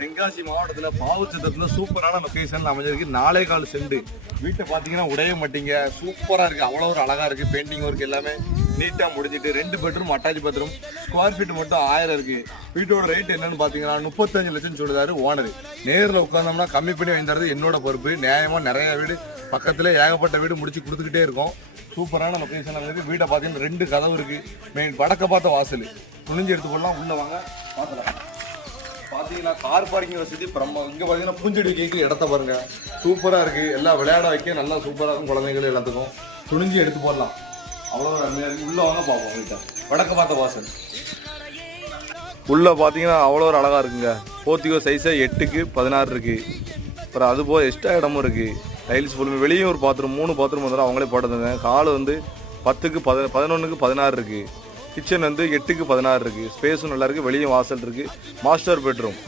தென்காசி மாவட்டத்தில் பாவச்சத்திரத்தில் சூப்பரான லொக்கேஷன் அமைஞ்சிருக்கு. 4.25 சென்ட் வீட்டை பார்த்தீங்கன்னா உடைய மாட்டீங்க, சூப்பராக இருக்குது. அவ்வளோ ஒரு அழகாக இருக்குது. பெயிண்டிங் ஒர்க் எல்லாமே நீட்டாக முடிஞ்சிட்டு 2 bedroom attach bathroom. Square feet மட்டும் 1000 இருக்குது. வீட்டோட ரேட் என்னன்னு பார்த்தீங்கன்னா 35 லட்சம் சொல்லுதாரு ஓனர். நேரில் உட்காந்தோம்னா கம்மி பண்ணி வாங்கி தரது என்னோட பொறுப்பு. நியாயமாக நிறைய வீடு பக்கத்தில் ஏகப்பட்ட வீடு முடிச்சு கொடுத்துக்கிட்டே இருக்கோம். சூப்பரான லொக்கேஷன் இருக்குது. வீட்டை பார்த்தீங்கன்னா 2 கதவு இருக்குது. மெயின் வடக்க பார்த்த வாசல் துணிஞ்சு எடுத்து போடலாம். உள்ளே வாங்க பார்க்கலாம். பார்த்தீங்கன்னா கார் பார்க்கிங் வசதி பிரம்மா. இங்கே பார்த்தீங்கன்னா பூஞ்செடி கேட்குற இடத்த பாருங்க, சூப்பராக இருக்குது. எல்லாம் விளையாட வைக்க நல்லா சூப்பராக இருக்கும். குழந்தைகள் எல்லாத்துக்கும் துணிஞ்சு எடுத்து போடலாம். அவ்வளோ அருமையாக இருக்குது. உள்ளே வாங்க பார்ப்போம். வீட்டை வடக்க பார்த்த வாசல் உள்ளே பார்த்தீங்கன்னா அவ்வளோ ஒரு அழகாக இருக்குங்க. போர்த்திகோ சைஸை 8க்கு 16 இருக்குது. அப்புறம் அது போக எக்ஸ்ட்ரா இடமும் இருக்குது. டைல்ஸ் ஃபுல்லுமே. வெளியும் ஒரு பாத்ரூம் 3 பாத்ரூம் வந்துடும். அவங்களே போட்டதுங்க. ஹால் வந்து 10க்கு 11க்கு 16 இருக்குது. கிச்சன் வந்து 8க்கு 16 இருக்குது. ஸ்பேஸும் நல்லா இருக்குது. வெளியும் வாசல் இருக்குது. Master bedroom.